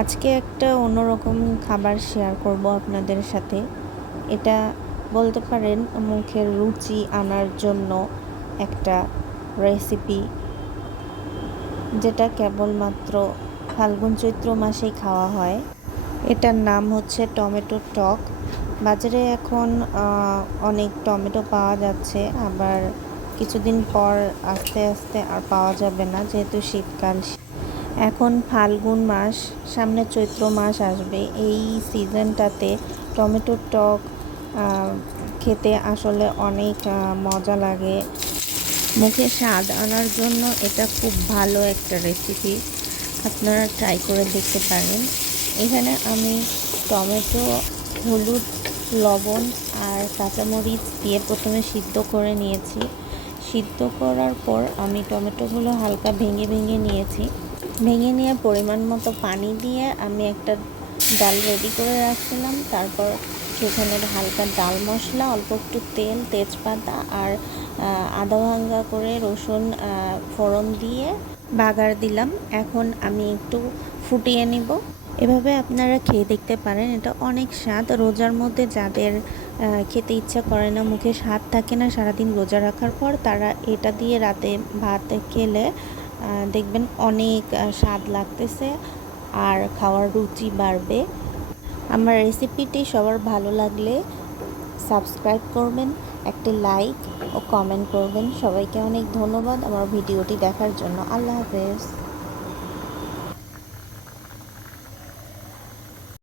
আজকে একটা অন্যরকম খাবার শেয়ার করব আপনাদের সাথে। এটা বলতে পারেন মুখের রুচি আনার জন্য একটা রেসিপি, যেটা কেবলমাত্র ফাল্গুন চৈত্র মাসেই খাওয়া হয়। এটার নাম হচ্ছে টমেটো টক। বাজারে এখন অনেক টমেটো পাওয়া যাচ্ছে, আবার কিছুদিন পর আস্তে আস্তে আর পাওয়া যাবে না, যেহেতু শীতকাল। এখন ফাল্গুন মাস, সামনে চৈত্র মাস আসবে। এই সিজনটাতে টমেটোর টক খেতে আসলে অনেক মজা লাগে। মুখে স্বাদ আনার জন্য এটা খুব ভালো একটা রেসিপি, আপনারা ট্রাই করে দেখতে পারেন। এখানে আমি টমেটো, হলুদ, লবণ আর কাঁচামরিচ দিয়ে প্রথমে সিদ্ধ করে নিয়েছি। সিদ্ধ করার পর আমি টমেটোগুলো হালকা ভেঙে ভেঙে নিয়েছি। ভেঙে নিয়ে পরিমাণ মতো পানি দিয়ে আমি একটা ডাল রেডি করে রাখছিলাম। তারপর সেখানে হালকা ডাল মশলা, অল্প একটু তেল, তেজপাতা আর আদা ভাঙ্গা করে রসুন ফোড়ন দিয়ে বাগার দিলাম। এখন আমি একটু ফুটিয়ে নিব। এভাবে আপনারা খেয়ে দেখতে পারেন, এটা অনেক স্বাদ। রোজার মধ্যে যাদের খেতে ইচ্ছা করে না, মুখে স্বাদ থাকে না সারাদিন রোজা রাখার পর, তারা এটা দিয়ে রাতে ভাত খেলে দেখবেন অনেক স্বাদ লাগতেছে আর খাওয়ার রুচি বাড়বে। আমার রেসিপিটি সবার ভালো লাগলে সাবস্ক্রাইব করবেন, একটি লাইক ও কমেন্ট করবেন। সবাইকে অনেক ধন্যবাদ আমার ভিডিওটি দেখার জন্য। আল্লাহ হাফেজ।